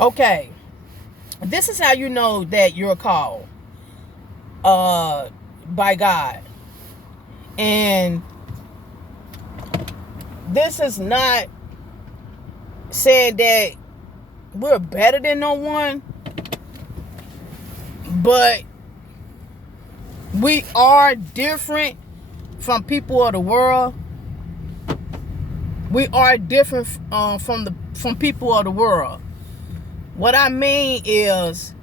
Okay, this is how you know that you're called by God. And this is not saying that we're better than no one, but we are different from people of the world. We are different from people of the world. What I mean is,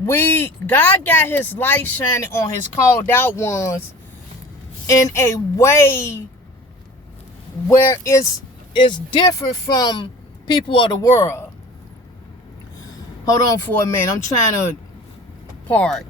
God got his light shining on his called out ones in a way where it's different from people of the world. Hold on for a minute. I'm trying to park.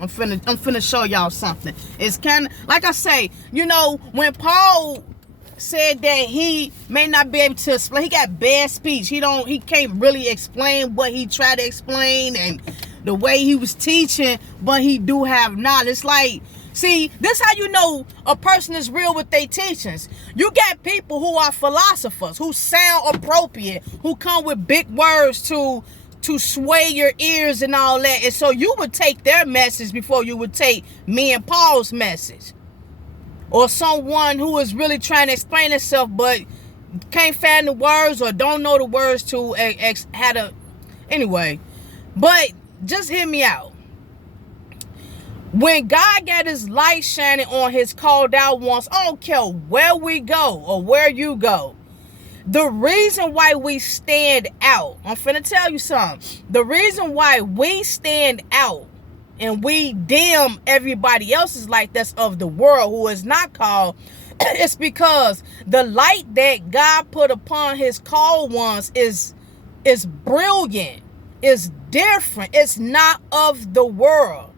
I'm finna show y'all something. It's kind of like I say, when Paul said that he may not be able to explain, he got bad speech. He can't really explain what he tried to explain and the way he was teaching, but he do have knowledge. Like, see, this how you know a person is real with their teachings. You got people who are philosophers, who sound appropriate, who come with big words to sway your ears and all that. And so you would take their message before you would take me and Paul's message. Or someone who is really trying to explain himself but can't find the words or don't know the words to how to... Anyway, but just hear me out. When God got his light shining on his called out ones, I don't care where we go or where you go. The reason why we stand out, I'm finna tell you something. The reason why we stand out and we dim everybody else's light that's of the world who is not called, it's because the light that God put upon his called ones is brilliant, is different, it's not of the world.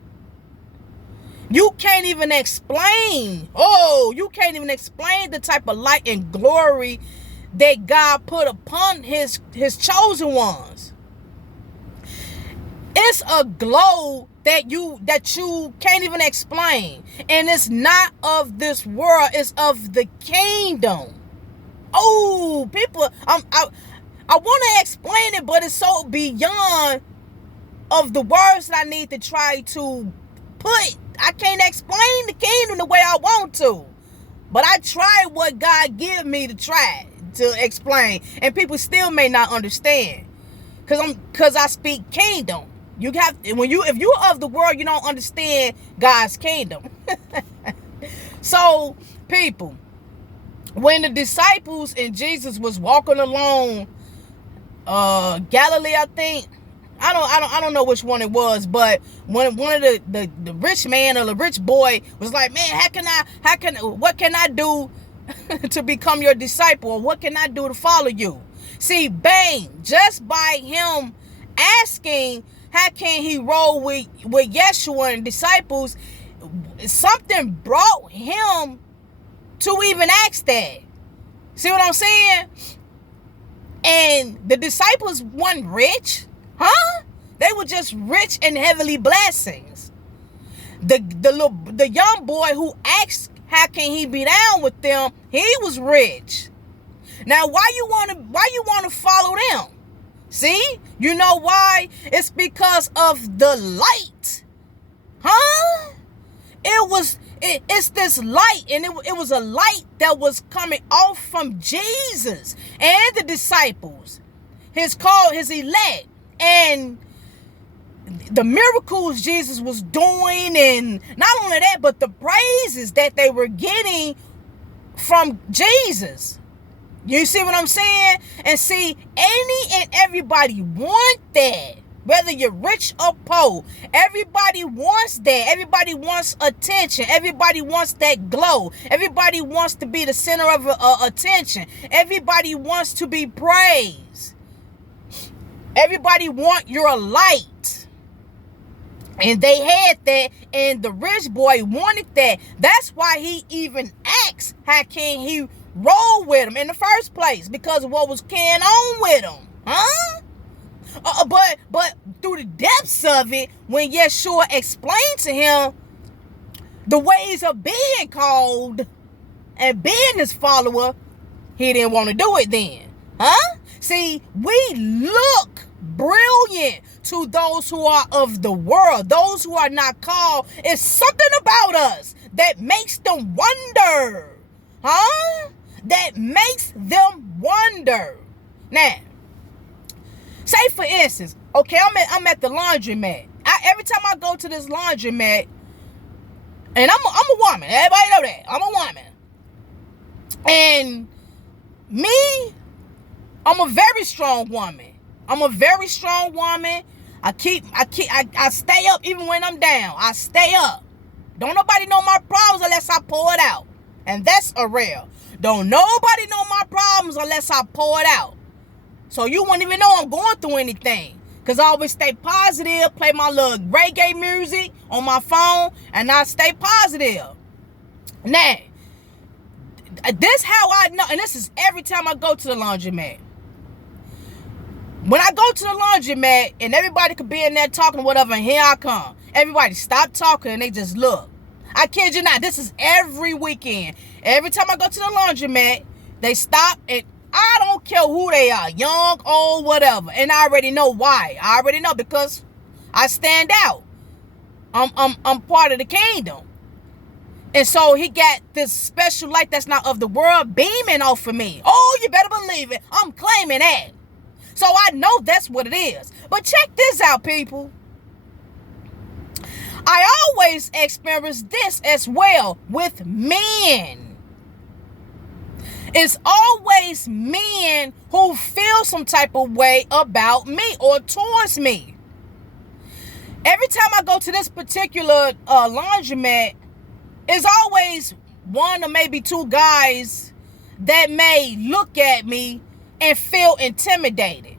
You can't even explain the type of light and glory that God put upon his chosen ones. It's a glow that you can't even explain. And it's not of this world, it's of the kingdom. Oh, people, I want to explain it, but it's so beyond of the words that I need to try to put. I can't explain the kingdom the way I want to. But I tried what God gave me to try to explain. And people still may not understand. Cause I speak kingdom. If you're of the world, you don't understand God's kingdom. So, people, when the disciples and Jesus was walking along Galilee, I think, I don't know which one it was, but when one of the rich man or the rich boy was like, man, what can I do to become your disciple, or what can I do to follow you? See, bang, just by him asking, how can he roll with Yeshua and disciples, something brought him to even ask that. See what I'm saying? And the disciples weren't rich, huh? They were just rich in heavenly blessings. The young boy who asked how can he be down with them, he was rich. Now, why you want to follow them? See? You know why? It's because of the light. Huh? It's this light, and it was a light that was coming off from Jesus and the disciples, his elect, and the miracles Jesus was doing, and not only that, but the praises that they were getting from Jesus. You see what I'm saying? And see, any and everybody want that. Whether you're rich or poor, everybody wants that. Everybody wants attention. Everybody wants that glow. Everybody wants to be the center of attention. Everybody wants to be praised. Everybody want your light. And they had that, and the rich boy wanted that. That's why he even asked, how can he roll with him in the first place? Because of what was carrying on with him. Huh? But through the depths of it, when Yeshua explained to him the ways of being called and being his follower, he didn't want to do it then. Huh? See, we look brilliant obedient to those who are of the world, those who are not called. It's something about us that makes them wonder. Huh? That makes them wonder. Now, say for instance, okay, I'm at the laundromat. Every time I go to this laundromat, and I'm a woman. Everybody know that. I'm a woman. And me, I'm a very strong woman. I'm a very strong woman. I stay up even when I'm down. I stay up. Don't nobody know my problems unless I pour it out. And that's a real. Don't nobody know my problems unless I pour it out. So you won't even know I'm going through anything. Because I always stay positive, play my little reggae music on my phone, and I stay positive. Now, this how I know, and this is every time I go to the laundromat. When I go to the laundromat, and everybody could be in there talking or whatever, and here I come. Everybody stop talking, and they just look. I kid you not, this is every weekend. Every time I go to the laundromat, they stop, and I don't care who they are, young, old, whatever. And I already know why. I already know because I stand out. I'm part of the kingdom. And so he got this special light that's not of the world beaming off of me. Oh, you better believe it. I'm claiming that. So I know that's what it is. But check this out, people. I always experience this as well with men. It's always men who feel some type of way about me or towards me. Every time I go to this particular laundromat, it's always one or maybe two guys that may look at me and feel intimidated.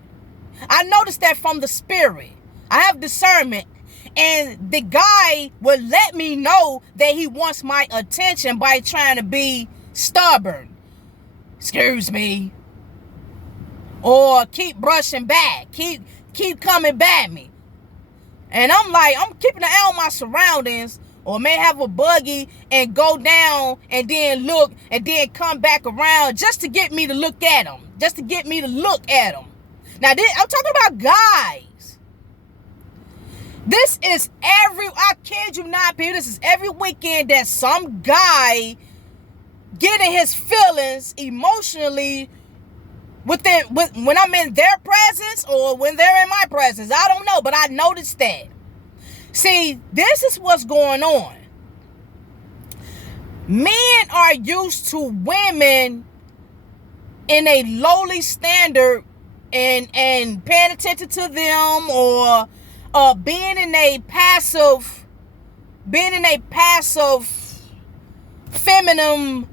I noticed that from the spirit. I have discernment. And the guy will let me know that he wants my attention by trying to be stubborn. Excuse me. Or keep brushing back. Keep coming back me. And I'm like, I'm keeping an eye on my surroundings. Or may have a buggy and go down and then look and then come back around just to get me to look at him. Just to get me to look at him. Now, I'm talking about guys. This is I kid you not, people. This is every weekend that some guy getting his feelings emotionally when I'm in their presence or when they're in my presence. I don't know, but I noticed that. See, this is what's going on. Men are used to women in a lowly standard and paying attention to them or being in a passive feminine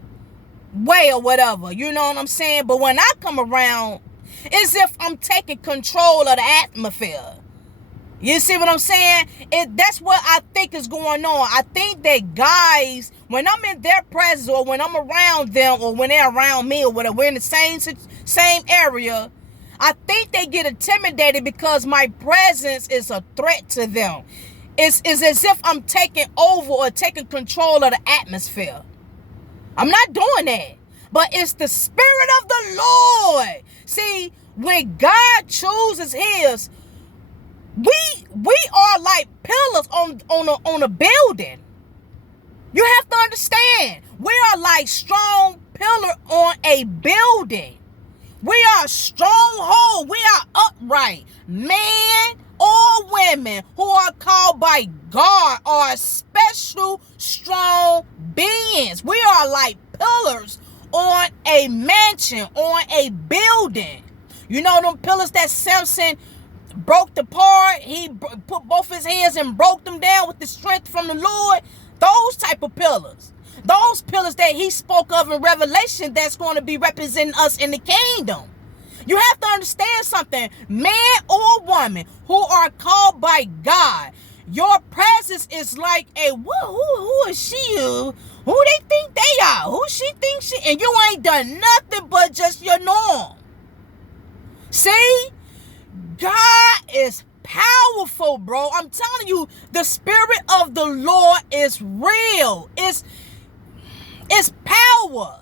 way or whatever. You know what I'm saying? But when I come around, it's if I'm taking control of the atmosphere. You see what I'm saying? That's what I think is going on. I think that guys, when I'm in their presence or when I'm around them or when they're around me or whatever, we're in the same area, I think they get intimidated because my presence is a threat to them. It's as if I'm taking over or taking control of the atmosphere. I'm not doing that. But it's the Spirit of the Lord. See, when God chooses his, we are like pillars on a building. You have to understand. We are like strong pillar on a building. We are stronghold. We are upright. Men or women who are called by God are special, strong beings. We are like pillars on a mansion, on a building. You know them pillars that Samson broke apart? He put both his hands and broke them down with the strength from the Lord. Those type of pillars. Those pillars that he spoke of in Revelation that's going to be representing us in the kingdom. You have to understand something. Man or woman who are called by God, your presence is like a, who is she? Who they think they are? Who she thinks she? And you ain't done nothing but just your norm. See? God is powerful, bro. I'm telling you, the Spirit of the Lord is real. It's power.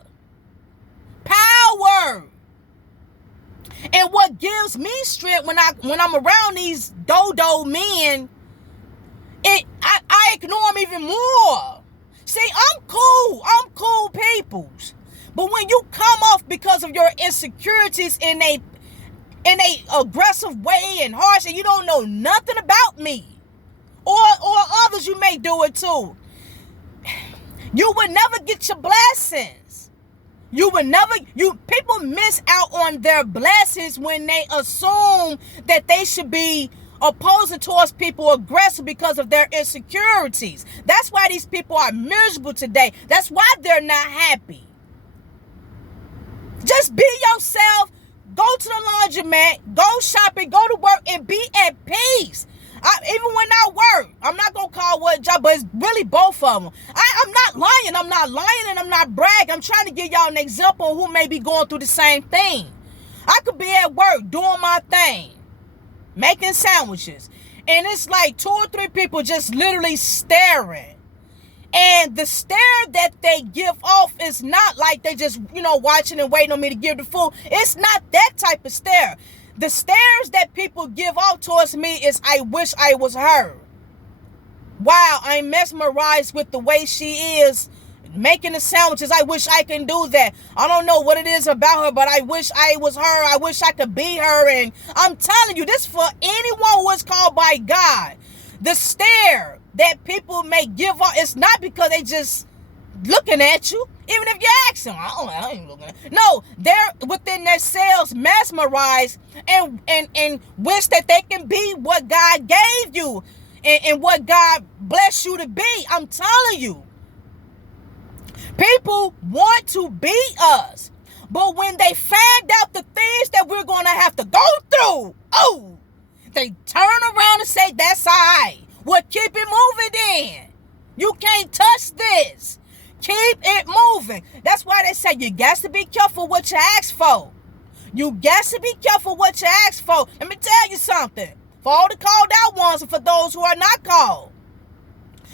Power. And what gives me strength when I'm around these dodo men, I ignore them even more. See, I'm cool peoples. But when you come off because of your insecurities in a aggressive way and harsh, and you don't know nothing about me, or others, you may do it too, you would never get your blessings. People miss out on their blessings when they assume that they should be opposing towards people aggressive because of their insecurities. That's why these people are miserable today. That's why they're not happy. Just be yourself. Go to the laundromat, go shopping, go to work, and be at peace. Even when I work, I'm not going to call what job, but it's really both of them. I'm not lying, and I'm not bragging. I'm trying to give y'all an example of who may be going through the same thing. I could be at work doing my thing, making sandwiches, and it's like 2 or 3 people just literally staring. And the stare that they give off is not like they just, watching and waiting on me to give the food. It's not that type of stare. The stares that people give off towards me is, I wish I was her. Wow, I'm mesmerized with the way she is making the sandwiches. I wish I can do that. I don't know what it is about her, but I wish I was her. I wish I could be her. And I'm telling you, this for anyone who is called by God. The stare that people may give off, it's not because they just looking at you. Even if you ask them, I ain't looking at. No, they're within themselves mesmerized and wish that they can be what God gave you and what God blessed you to be. I'm telling you. People want to be us. But when they find out the things that we're going to have to go through, they turn around and say, that's all right. Well, keep it moving then. You can't touch this. Keep it moving. That's why they say you got to be careful what you ask for. You got to be careful what you ask for. Let me tell you something. For all the called out ones and for those who are not called.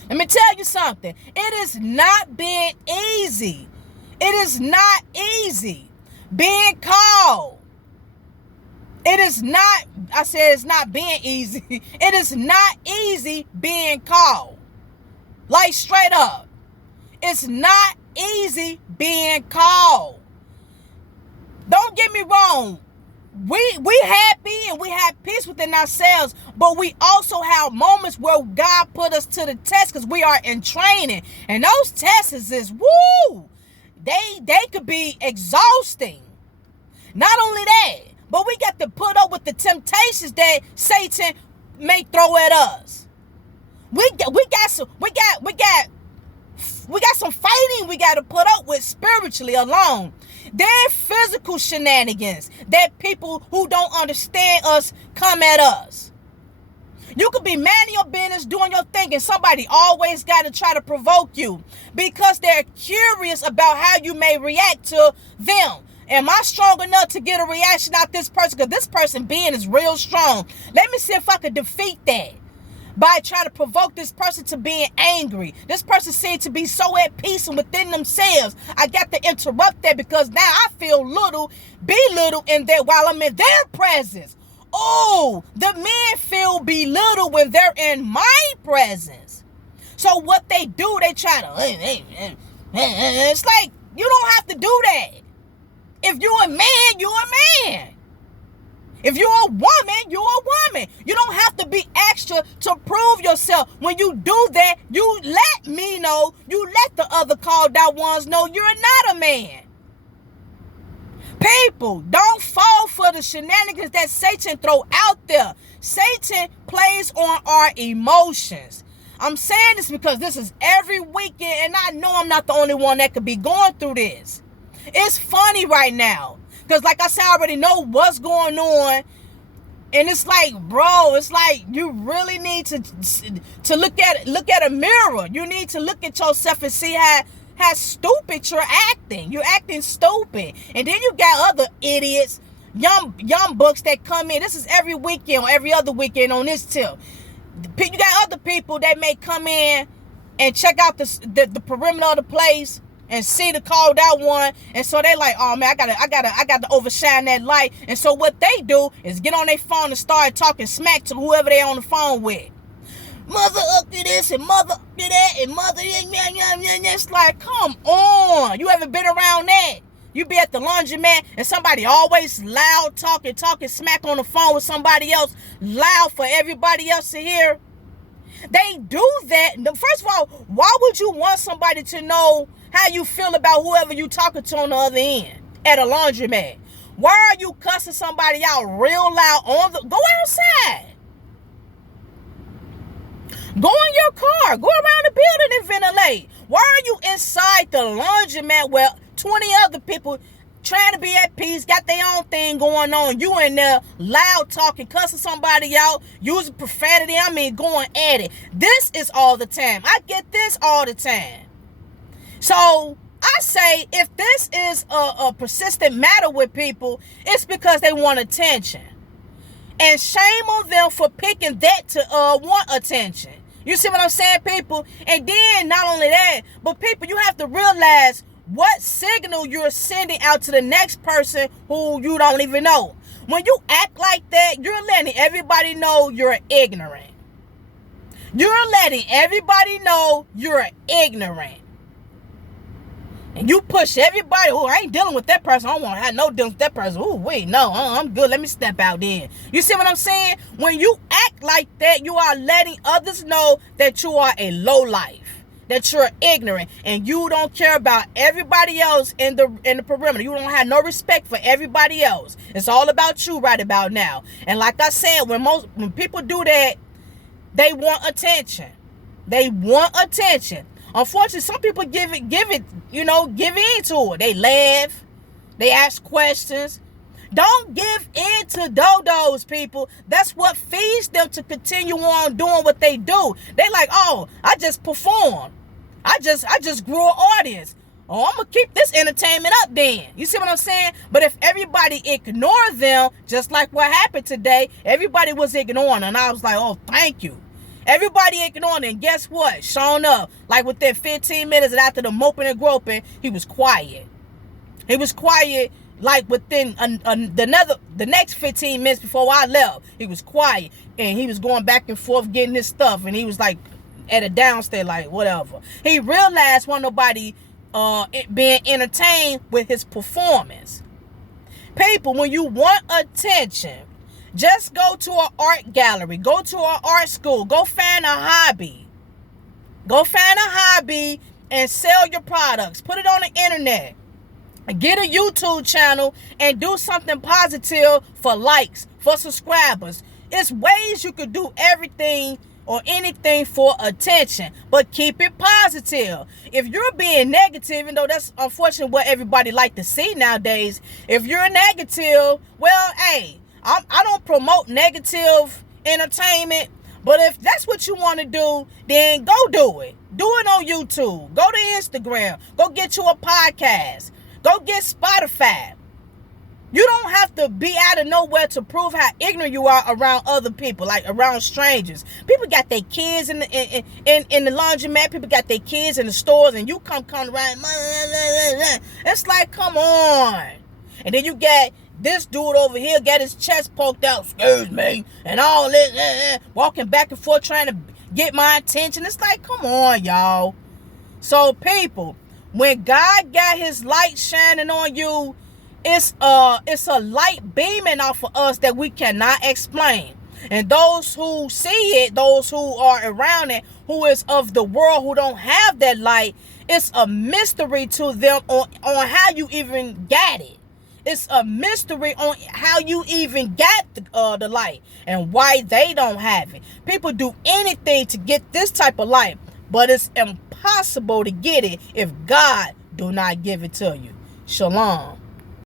Let me tell you something. It is not being easy. It is not easy being called. It is not, I said it's not being easy. It is not easy being called. Like straight up. It's not easy being called. Don't get me wrong. We happy and we have peace within ourselves, but we also have moments where God put us to the test because we are in training. And those tests is woo! They could be exhausting. Not only that, but we got to put up with the temptations that Satan may throw at us. We got some fighting we got to put up with spiritually alone. There are physical shenanigans that people who don't understand us come at us. You could be minding your business, doing your thing, and somebody always got to try to provoke you because they're curious about how you may react to them. Am I strong enough to get a reaction out this person? Because this person being is real strong. Let me see if I could defeat that by trying to provoke this person to being angry. This person seems to be so at peace and within themselves. I got to interrupt that because now I feel belittled in there while I'm in their presence. Oh, the men feel belittled when they're in my presence. So what they do, they try to, it's like, you don't have to do that. If you're a man, you're a man. If you're a woman, you're a woman. You don't have to be extra to prove yourself. When you do that, you let me know, you let the other called out ones know you're not a man. People, don't fall for the shenanigans that Satan throw out there. Satan plays on our emotions. I'm saying this because this is every weekend, and I know I'm not the only one that could be going through this. It's funny right now. Because like I said, I already know what's going on. And it's like, bro, it's like you really need to look at a mirror. You need to look at yourself and see how stupid you're acting. You're acting stupid. And then you got other idiots, young bucks that come in. This is every weekend or every other weekend on this tip. You got other people that may come in and check out the perimeter of the place and see the called out one, and so they like, oh man, I gotta overshine that light. And so what they do is get on their phone and start talking smack to whoever they on the phone with. Mother up to this and mother up to that and mother, it's like, come on. You ever been around that? You be at the laundromat and somebody always loud talking smack on the phone with somebody else, loud for everybody else to hear. They do that. First of all, why would you want somebody to know how you feel about whoever you talking to on the other end at a laundromat? Why are you cussing somebody out real loud go outside. Go in your car. Go around the building and ventilate. Why are you inside the laundromat where 20 other people trying to be at peace, got their own thing going on? You in there loud talking, cussing somebody out, using profanity. I mean, going at it. This is all the time. I get this all the time. So I say if this is a persistent matter with people, it's because they want attention. And shame on them for picking that to want attention. You see what I'm saying, people? And then not only that, but people, you have to realize what signal you're sending out to the next person who you don't even know. When you act like that, you're letting everybody know you're ignorant. You're letting everybody know you're ignorant. And you push everybody, oh, I ain't dealing with that person. I don't want to have no dealing with that person. Oh, wait, no, I'm good. Let me step out then. You see what I'm saying? When you act like that, you are letting others know that you are a lowlife, that you're ignorant, and you don't care about everybody else in the perimeter. You don't have no respect for everybody else. It's all about you right about now. And like I said, when people do that, they want attention. They want attention. Unfortunately, some people give in to it. They laugh. They ask questions. Don't give in to dodos, people. That's what feeds them to continue on doing what they do. They like, oh, I just performed. I just grew an audience. Oh, I'm going to keep this entertainment up then. You see what I'm saying? But if everybody ignore them, just like what happened today, everybody was ignoring. And I was like, oh, thank you. Everybody ignoring, and guess what? Showing up, like within 15 minutes after the moping and groping, he was quiet. He was quiet, like within the next 15 minutes before I left. He was quiet, and he was going back and forth getting his stuff, and he was like at a downstairs, like whatever. He realized wasn't nobody being entertained with his performance. People, when you want attention, just go to an art gallery. Go to an art school. Go find a hobby. Go find a hobby and sell your products. Put it on the internet. Get a YouTube channel and do something positive for likes, for subscribers. It's ways you could do everything or anything for attention, but keep it positive. If you're being negative, even though that's unfortunately what everybody like to see nowadays, if you're negative, well, hey, I don't promote negative entertainment, but if that's what you want to do, then go do it. Do it on YouTube. Go to Instagram. Go get you a podcast. Go get Spotify. You don't have to be out of nowhere to prove how ignorant you are around other people, like around strangers. People got their kids in the laundromat. People got their kids in the stores, and you come around. It's like, come on. And then you got this dude over here got his chest poked out, excuse me, and all this, walking back and forth trying to get my attention. It's like, come on, y'all. So, people, when God got his light shining on you, it's a light beaming off of us that we cannot explain. And those who see it, those who are around it, who is of the world, who don't have that light, it's a mystery to them on how you even got it. It's a mystery on how you even got the light and why they don't have it. People do anything to get this type of light, but it's impossible to get it if God do not give it to you. Shalom.